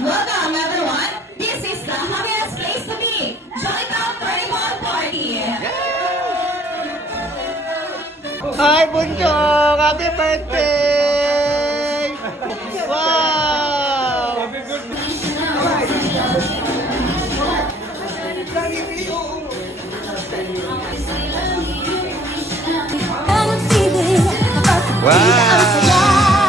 Welcome everyone. This is the happiest place to be. Join our 31 party. Hi, Bunjong! Happy birthday! Wow! Wow!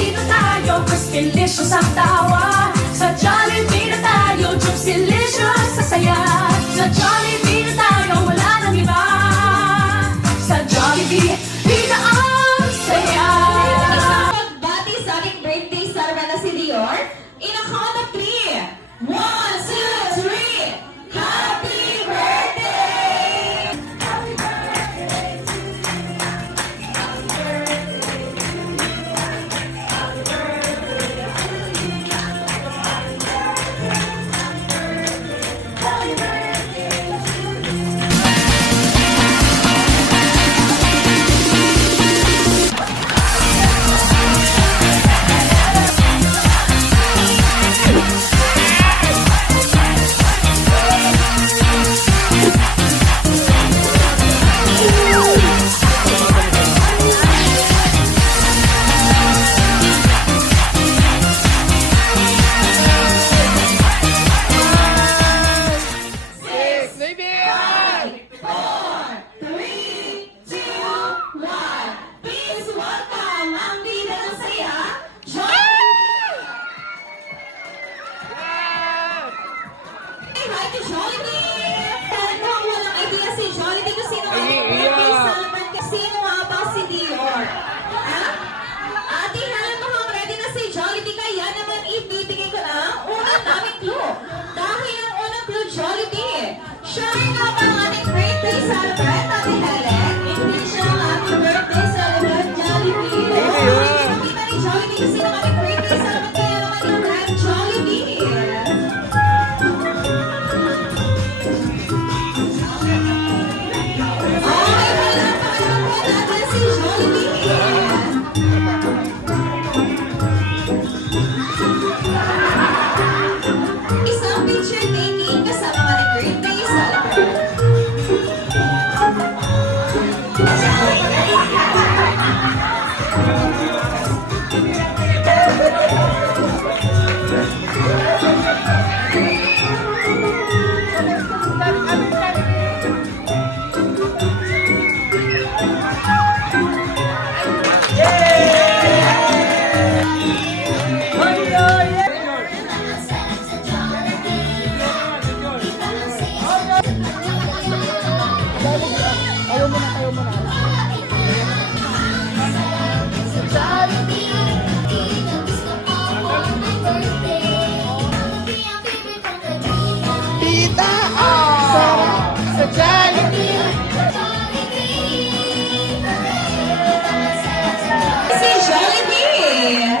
Dito tayo, Crispilicious ang tawa. Sa Jollibee na tayo, Jumpsilicious sa saya. Sa Jollibee na tayo, wala nang iba. Sa Jollibee, dito ang saya. Magbati sa ating birthday celebrant na si Dior. In a count of 3. 1, 2, 3. Happy birthday! Please welcome ang bida ng saya, Jollibee! Hi to Jollibee! Kahit mukhang walang idea si Jollibee kung sino ang birthday celebrant kasi sino nga ba si Dior? Ha? Ate Helen, mukhang ready na si Jollibee kaya naman ibibigay ko na ang unang naming clue. Dahil ang unang clue, Jollibee. Siya nga ba ang ating birthday celebrant, Ate Helen? Hindi siya ang ating birthday celebrant, Jollibee. Nakita ni Jollibee kasi sino ang ating birthday celebrant kaya naman yung brand Jollibee. Okay, palakpakan po natin si Jollibee. Isang picture taking kasama ang ating birthday celebrant. Tita! Sa Jollibee! Si Jollibee!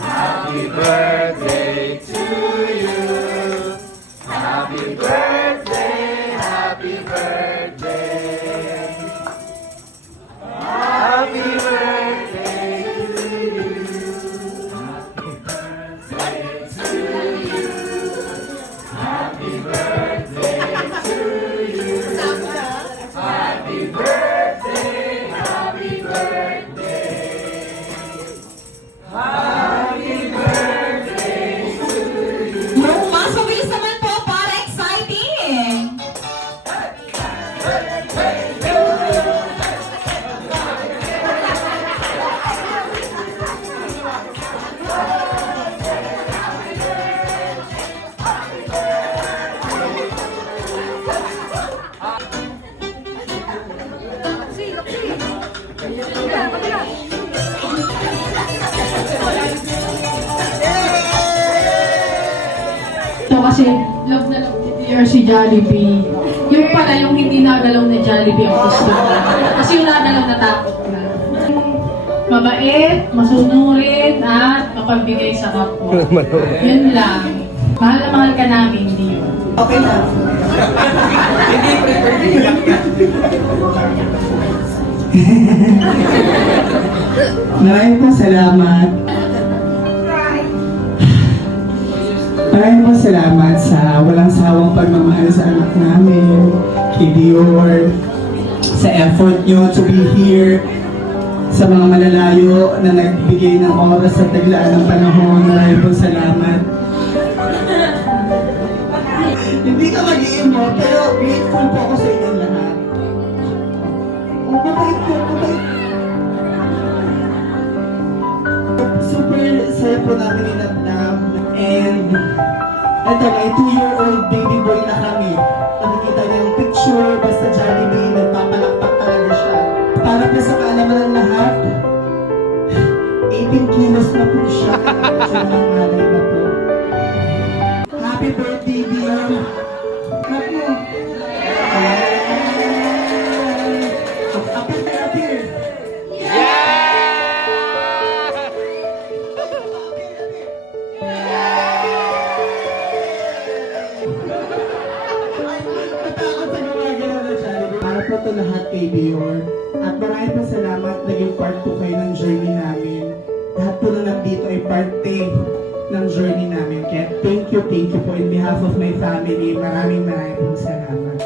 Happy birthday to you! Happy birthday! Happy birthday! Happy birthday to you! Happy birthday to you! Happy birthday to you! Happy birthday! Happy birthday! Happy birthday to you! Mas mabilis naman po para exciting! So kasi love na love ni Dior si Jollibee. Yung pala yung hindi nagalaw na Jollibee ang gusto niya. Kasi yung nagalaw natakot na. Mabait, masunurin, at mapagbigay sa kapwa. Yun lang. Mahal na mahal ka namin, Dior. Okay na. Hindi preferred iyak ka. Maraming po salamat. Maraming po salamat sa walang sawang pagmamahal sa anak namin, kay Dior, sa effort nyo to be here, sa mga malalayo na nagbigay ng oras at taglaan ng panahon. Maraming po salamat. Hindi ka mag-iimo, pero grateful po ako sa inyong lahat. Oh, mabait po, mabait. Super saya po namin inatnab. And eto, may 2-year-old baby boy na kami. Nakikita niya yung picture, basta Jollibee, nagpapalakpak talaga siya. Para po sa kaalaman ng lahat, 18 kilos na po siya. Siya ng malay na po. Happy birthday, dear! Naku! Apir, apir! Para po ito lahat kay Dior. At maraming po salamat, naging part po kayo ng journey namin. Lahat po na nandito ay parte ng journey namin. Kaya thank you po in behalf of my family. Maraming po salamat.